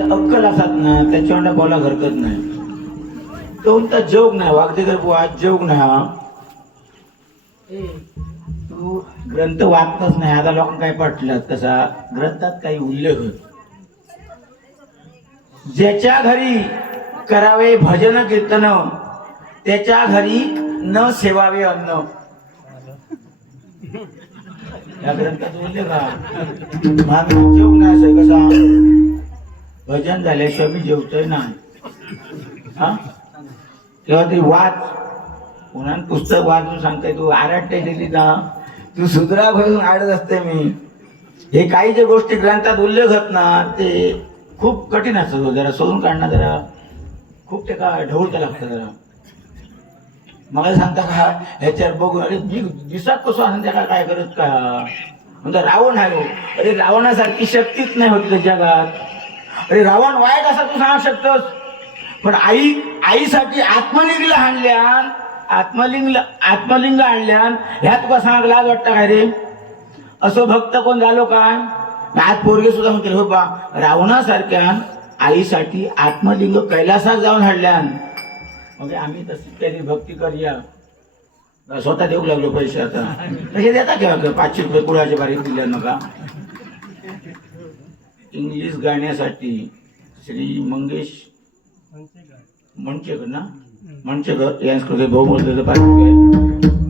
तर अक्कल असत ना त्याच्यावर बोला हरकत नाही. तो म्हणता जोग नाही वागदेकर बुवा जोग नाही हा. तू ग्रंथ वाचतच नाही आता लोकांना काय पटलं तसा. ग्रंथात काही उल्लेख ज्याच्या घरी करावे भजन कीर्तन त्याच्या घरी न सेवावे अन्न. या ग्रंथात उल्लेख आहे. माणूस जेवू नाही असं कसा भजन झाल्याशिवाय मी जेवतोय नाही हा? तेव्हा ते वाच. पुन्हा पुस्तक वाचून सांगताय तू आराटते दिली ना. तू सुधरा भरून आडत असते मी. हे काही ज्या गोष्टी ग्रंथात उल्लेख होत ना ते खूप कठीण असतं जरा. सोडून काढणं जरा खूप ते का ढवळतं लागतं जरा. मला सांगता का ह्याच्यावर बघू अरे मी दिसात कसं असं त्या काय करत का? म्हणजे रावण आहे हो. अरे रावणासारखी शक्तीच नाही होती त्या जगात. अरे रावण वाईट असा तू सांगू शकतोस. पण आई आईसाठी आत्मलिंगला आणल्यान आत्मलिंग आत्मलिंग आणल्यान ह्या तुका सांग लाज वाटतं काय रे? असं भक्त कोण झालो काय आज पोरगे सुद्धा म्हणतील हो बा रावणासारख्या आईसाठी आत्मलिंग कैलासात जाऊन हाडल्यान मग आम्ही तशी त्याची भक्ती करूया. स्वतः देऊ लागलो पैसे आता. तसे देता केव्हा पाचशे रुपये कुळाच्या बारीक दिल्या नका. इंग्लिश गाण्यासाठी श्री मंगेश मंचेकर ना? मंचेकर यांच्याकडे बहुमूल्य पाठवले आहे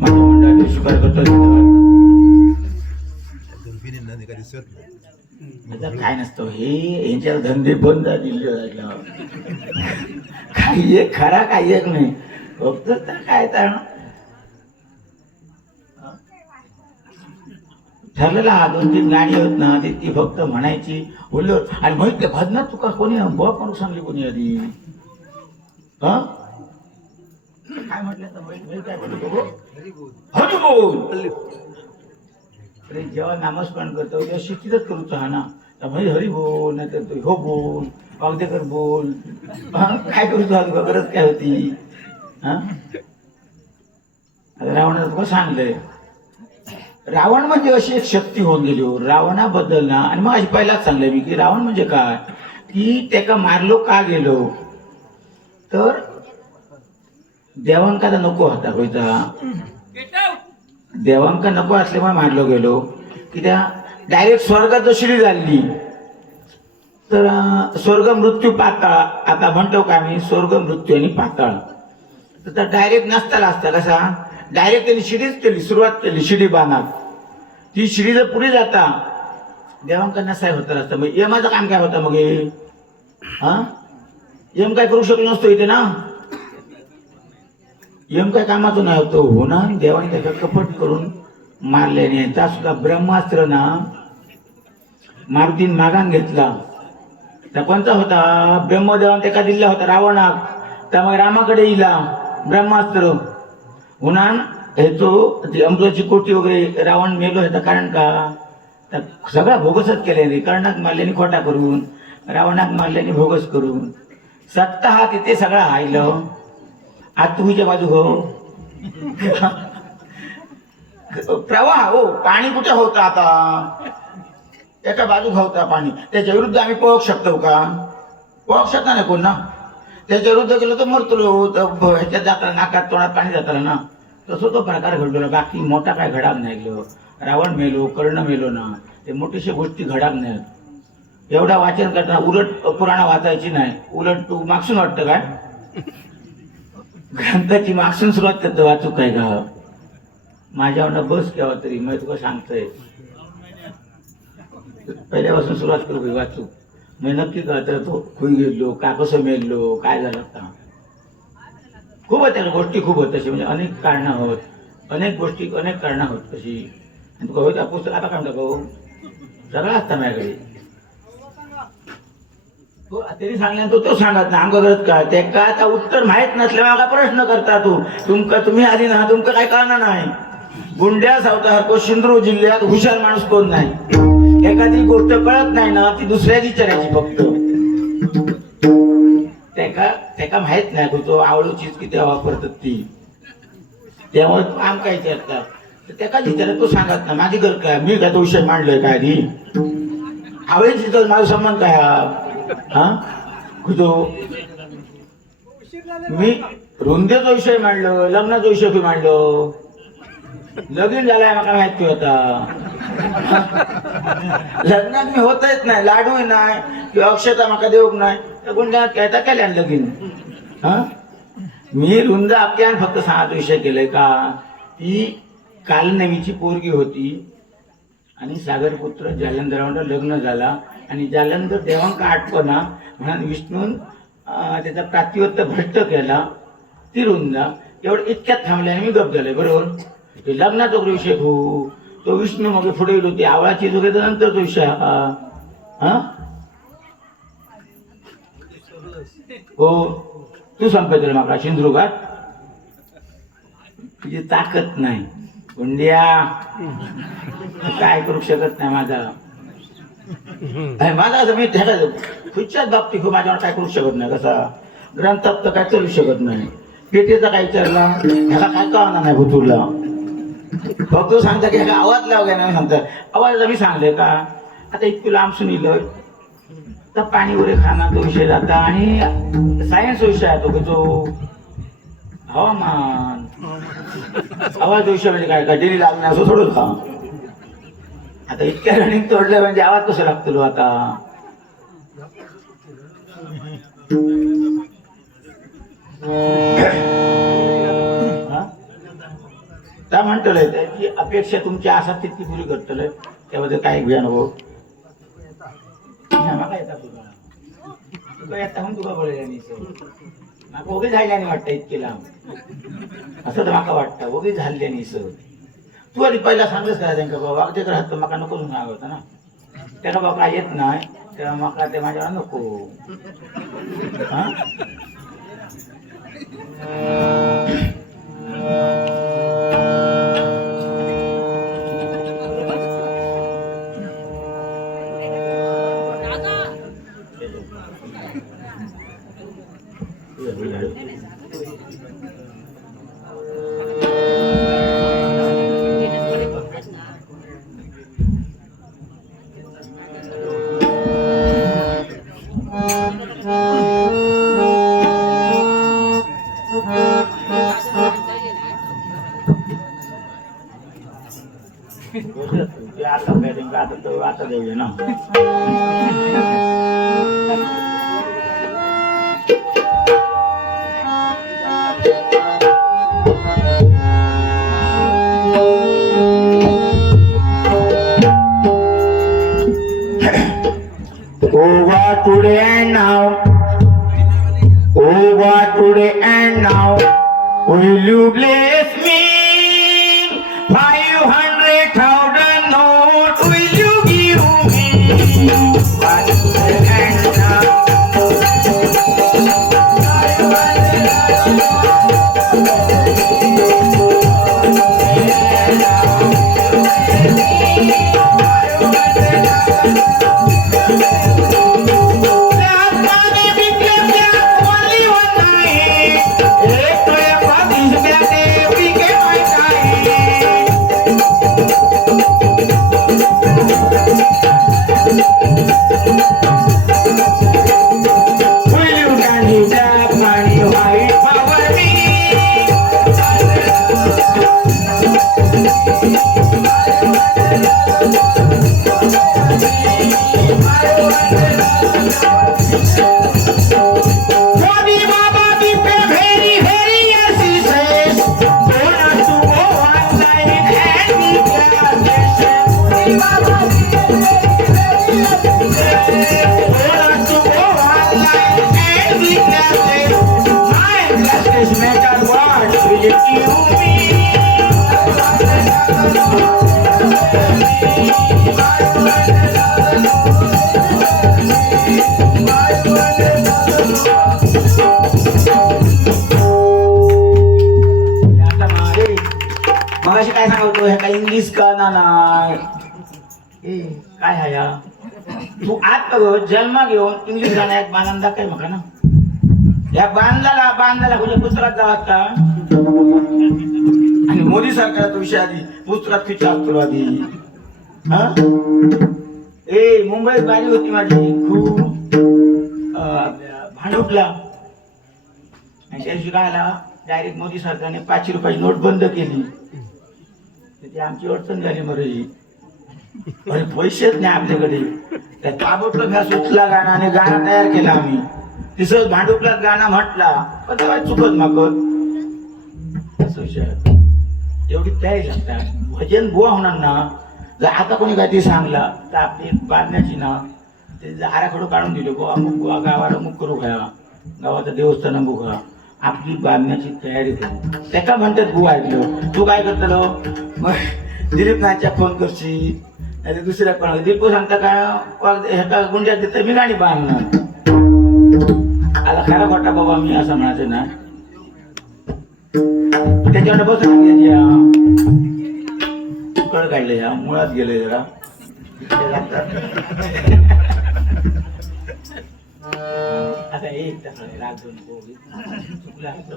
माझ्या मंडळाने स्वीकार करतो आता काय नसतं हे यांच्या धंदे बंद दिले जायला. काही एक खरा काही एक नाही. फक्त तर काय तर ठरलेला हा दोन तीन गाणी होत ना ती ती फक्त म्हणायची बोललो आणि माहीत ते भजनात तुका कोणी बुवा म्हणून सांगली कोणी आधी? हा? काय म्हटलं तर काय म्हणतो हो? अरे जेव्हा नामस्मरण करतो तेव्हा शिस्तीतच करूच हा ना. तर म्हणजे हरी बोल नाही तर तू हो बोल वागदेकर बोल. काय करू तुला गरज काय होती? हा? आता रावणाला तुला सांगलंय? रावण म्हणजे अशी एक शक्ती होऊन गेली हो. रावणाबद्दल ना आणि मग पहिलाच सांगलं मी की रावण म्हणजे काय? की त्याका मारलो का गेलो? तर देवांका तर नको होता होता देवांका नको असल्यामुळे मारलो गेलो. की त्या डायरेक्ट स्वर्गात दशरी झाली. तर स्वर्ग मृत्यू पाताळ. आता म्हणतो का आम्ही स्वर्ग मृत्यू आणि पाताळ. तर डायरेक्ट नसताला असता कसा डायरेक्ट त्यांनी शिडीच केली सुरुवात केली शिडी बांधात. ती शिडी जर पुढे जाता देवांकडनं साहेब होता रस्ता मग एमाचं काम काय होतं मग हे? हा? यम काय करू शकलो नसतो इथे ना? एम काय कामाचं नाही होतो. होणार देवाने त्याचा कपट करून मारल्याने त्या सुद्धा ब्रह्मास्त्र ना मारुतीन मागान घेतला. त्या कोणता होता? ब्रह्मदेवान त्याका दिला होता रावणाक. त्या मग रामाकडे इला ब्रह्मास्त्र. हुनान हेचो ती अमृताची कोटी वगैरे रावण मेलो ह्याचं कारण का? तर सगळा भोगसच केल्याने कर्णाक मारल्याने खोटा करून रावणाक मारल्याने भोगस करून. सत्ता हा तिथे सगळा हायलं. आज तुम्हीच्या बाजू हो. प्रवाह हो. पाणी कुठे होतं आता? एका बाजू होता पाणी. त्याच्या विरुद्ध आम्ही पळू शकतो का? पळू शकता नाही कोण ना? त्याच्या विरुद्ध गेलो तर मरतो तर ह्याच्यात जाताना नाकात तोंडात पाणी जाताना ना. तसं तो प्रकार घडलो ना. बाकी मोठा काय घडाक नाही गेलो रावण मेलो कर्ण मेलो ना. ते मोठीशी गोष्टी घडाक नाहीत. एवढा वाचन करताना उलट पुराणा वाचायची नाही. उलट तू मागसून वाटतं काय ग्रंथाची मागसून सुरुवात करतो. वाचू काय का माझ्यावर बस केव्हा तरी. मी तुला सांगतोय. पहिल्यापासून सुरुवात करू वाचू. मी नक्की कळतं तो. खुई गेलो का कसं मेललो काय झालं? का खूप आहेत त्या गोष्टी खूप होत तशी. म्हणजे अनेक कारणं होत अनेक गोष्टी अनेक कारणं होत तशी. आणि तुका होत पुस्तक आता काय म्हणतो सगळं असता माझ्याकडे. तो तरी सांगल्यान तो तो सांगत ना आमका गरज काय? ते काय आता उत्तर माहीत नसल्यामुळे मला प्रश्न करता तू. तुमका तुम्ही आली ना तुमका काय कळणार नाही. गुंड्या सावता सारखो सिंधुदुर्ग जिल्ह्यात हुशार माणूस कोण नाही? एखादी गोष्ट कळत नाही ना ती दुसऱ्या विचारायची फक्त. त्याका त्याका माहीत नाही तो तो आवळूचीच किती वापरतात ती. त्यामुळे आम काय विचारतात? तर त्याका विचारत तो सांगत ना माझी गरज काय? मी काय तो विषय मांडलोय काय आधी? आवळीची तर माझा संबंध काय हा? हा? कुठो मी रुंदेचा विषय मांडलो लग्नाचा विषय खंय मांडलो. लगीन झालाय मला माहिती होता. लग्नात मी होतच नाही लाडूय नाही किंवा अक्षता म्हाका देऊक नाही. त्या गुंड्यात खेळता केल्यान लगीन. हा? मी रुंद आख्यान फक्त सांगायचा विषय केलाय का ती कालनवीची पोरगी होती आणि सागरपुत्र जालंधरावर लग्न झाला आणि जालंधर देवांक आठपणा म्हणून विष्णून त्याचा प्रातिवत्त भ्रष्ट केला ती रुंदा एवढं इतक्यात थांबल्याने मी गप झाले बरोबर? ते लग्नाचा विषय भू तो विष्णू मग पुढे गेलो होती आवळाची जो घेतो नंतर तो विषय हा. हो? तू संपत माका सिंधुदुर्गात तुझी ताकद नाही. गुंड्या. काय करू शकत नाही माझा. माझा असं मी त्याला खुदच्याच बाबतीत खूप माझ्यावर काय करू शकत नाही कसा? ग्रंथात तर काय चालू शकत नाही. पेटीचा काय विचारला? ह्याला काय कळणार नाही भूतूरला? फक्त सांगता की आवाज लाव काय नाही सांगता. आवाज आम्ही सांगले का? आता इतकं लांब सुनील तर पाणी वगैरे खाना तो विषय जाता आणि सायन्स विषय आहे तो जो हवामान. आवाज विषय म्हणजे काय? गजेरी लागणार असं थोडं का आता इतक्या रनिंग तोडलं म्हणजे आवाज कसं लागतो आता? Yeah. त्या म्हणतलंय त्याची अपेक्षा तुमची असा तितकी पुरी करतलंय त्याबद्दल काय घे अनुभव? म्हाका येता तुका तुका येता म्हणून तुका बळयला न्ही सर. म्हाका ओगी झाल्यानी वाटतं इतके लांब असं तर म्हाका वाटतं ओगी झाल्ले न्ही सर. तू आधी पहिला सांगस काय त्यांका बाबा अगदी हात म्हाका नको म्हणून होता ना. त्याला बाबा येत नाही तेव्हा म्हाका ते माझ्या नको. हा? Over today and now. Over today and now. Will you bless काय हाय या? तू आत जन्म घेऊन इंग्लिश गाणं एक बांधा काय मका ना? या बांधाला बांधाला म्हणजे पुस्तकात जावात का आणि मोदी सरकारचा विषय आधी पुस्तकात किती असतो आधी? हा? ए मुंबईत बारी होती माझी खूप. भांडुपला आणि त्या काय डायरेक्ट मोदी सरकारने पाचशे रुपयाची नोट बंद केली. तर ती आमची अडचण झाली मरजी अरे पैसेच नाही आपल्याकडे. त्या ताबडतोब ह्या सुचला गाणं आणि गाणं तयार केलं आम्ही. तिसरं भांडुपलाच गाणं म्हटला पण तेव्हा चुकत मागत असं विषय. एवढी तयारी लागतात भजन बुवा होणार ना जर आता कोणी काहीतरी सांगला तर आपली बांधण्याची ना ते आराखडो काढून दिले बुवा अमुक बुवा गावाला अमुक करू घ्या गावाचं देवस्थान बघा आपली बांधण्याची तयारी करू. त्याका म्हणतात भू ऐकलं. तू काय करतलो मग दिलीप नाच्या फोन करशील. नाही दुसऱ्या कोणाला. दिलीप सांगता काय वाग- ह्याका गुंड्यात तर मी गाणी बांधणार. आला खरा खोटा बाबा मी असं म्हणायचं ना. त्याच्यावर बसून कळ काढले या. मुळात गेले जरा. आता एक तास आहे, राग दोन पोळी. चुकलं आहे तर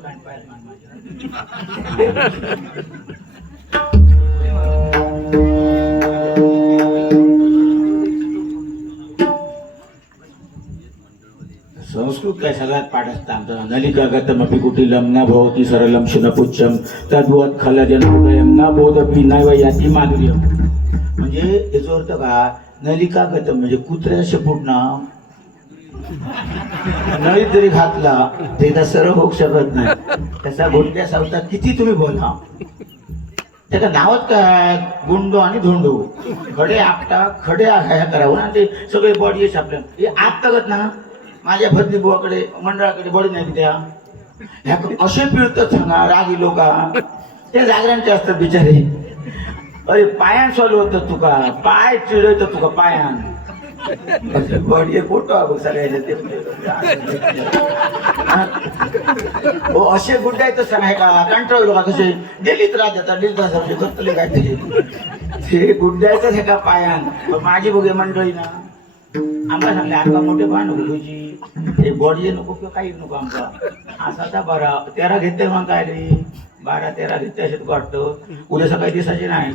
संस्कृत काय सगळ्यात पाठ असतं आमचं? नलिका गतमपि कुटिलम लम्ना भवती सरलम शुनपुच्छम तद्वत खलजन हृदयम न बोधपि नैव याती माधुर्य म्हणजे याचा अर्थ का नलिका गतम म्हणजे कुत्र्याचे पुटणं नळी जरी घातला ते सरळ होऊ शकत नाही. त्याचा गुंड्या सावता किती तुम्ही बोला. त्याचं नावच काय? गुंडो आणि धोंडो. खडे आपटा खडे ह्या करावं. आणि ते सगळे बॉडी येस आपल्या हे आत ना माझ्या भरती बुवाकडे मंडळाकडे बॉडी नाही त्या ह्या असे पिळतात सांगा रागी लोका. ते जागरांचे असतात बिचारे. अरे पायान सॉल्व होतं तुका. पाय चिडवत तुका पायान. बॉडी फोटो अगो बघ सगळ्याचे ते. हो. असे गुड्डायचं सांगाय का? कंट्रोल लोक कसे दिल्लीत राहतात दिल्लीत राहतात करतले काय तरी. ते गुड्डायचं हे का पायान? माझी बघे मंडळी ना. आम्हाला सांगले आमका मोठे पहा तुझी. ते बॉडी नको किंवा काही नको आमका असा आता बरा. त्याला घेते मग काय रे? बारा तेरा घेते असे वाटतं. उद्या सकाळी दिसायचे नाही?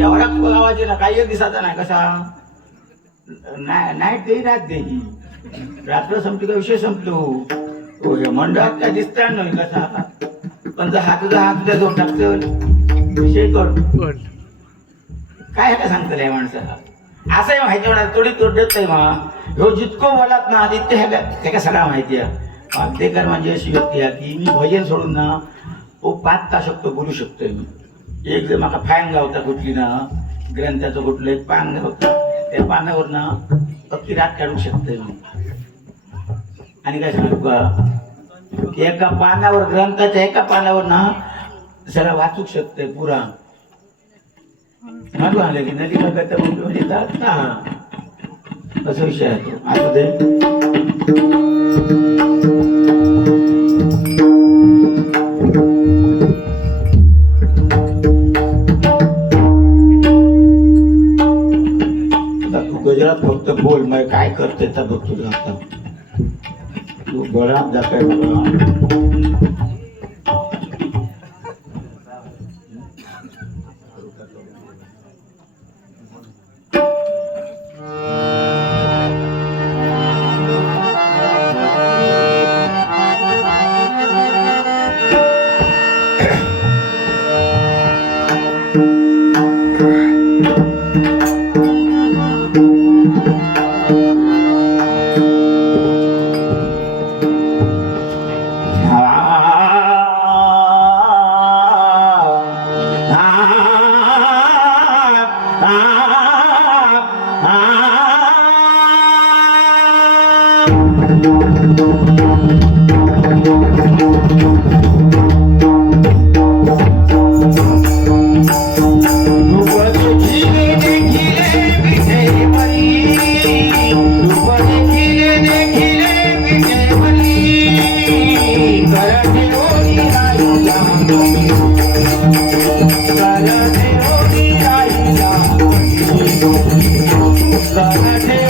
एवढा गावाचे ना काही एक दिसाचा नाही. कसा? नाईट देई रात देई रात्र संपली का विषय संपलो या मंडळात काय दिसता नाही. कसा? पण जर हात तुझा हात तुझ्या दोन टाकतो विषय कर काय काय सांगतलं या माणसाला? असंही माहिती म्हणा थोडी तोडत आहे मा. ह्यो जितको बोलात ना तितके ह्या त्याला सगळा माहिती आहे. पालतेकर म्हणजे अशी व्यक्ती आहे की मी भजन सोडून ना ओ पाच तास शकतो बोलू शकतोय मी. एक जर म्हाका फॅन गावता कुठली ना ग्रंथाचं कुठलं एक पान गावता त्या पानावर ना अख्खी रात काढू शकतोय मी. आणि काय सांगू का? एका पानावर ग्रंथाच्या एका पानावर ना सगळं वाचू शकतोय पुरा. म्हणून आले की नदी गत म्हणजे येतात ना असा विषय आहे आता तू गजरात फक्त बोल मग काय करते तर बघ तुझं आता. तू गळात जाताय बघा Thank you. Saturday.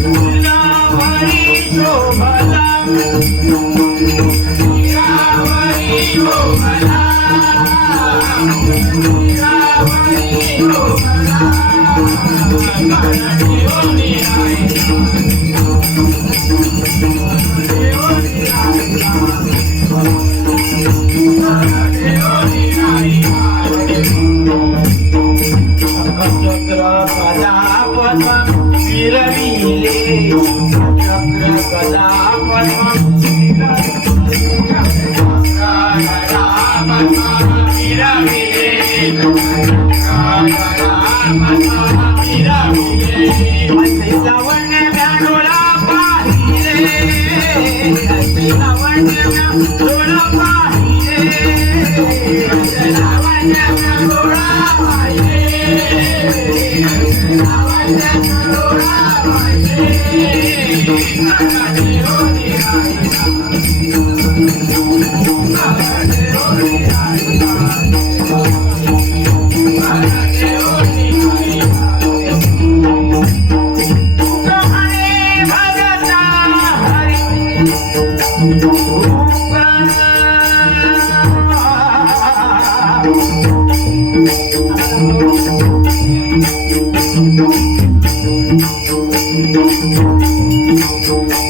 Oh,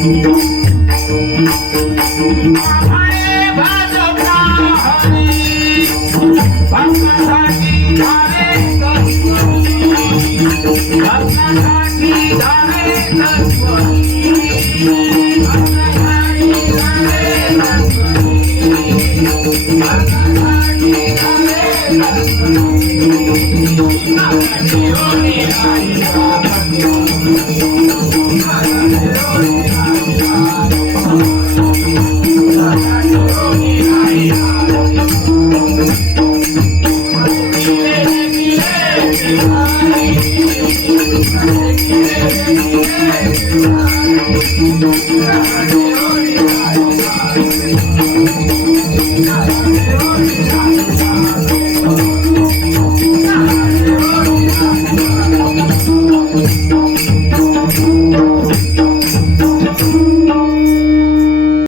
हरे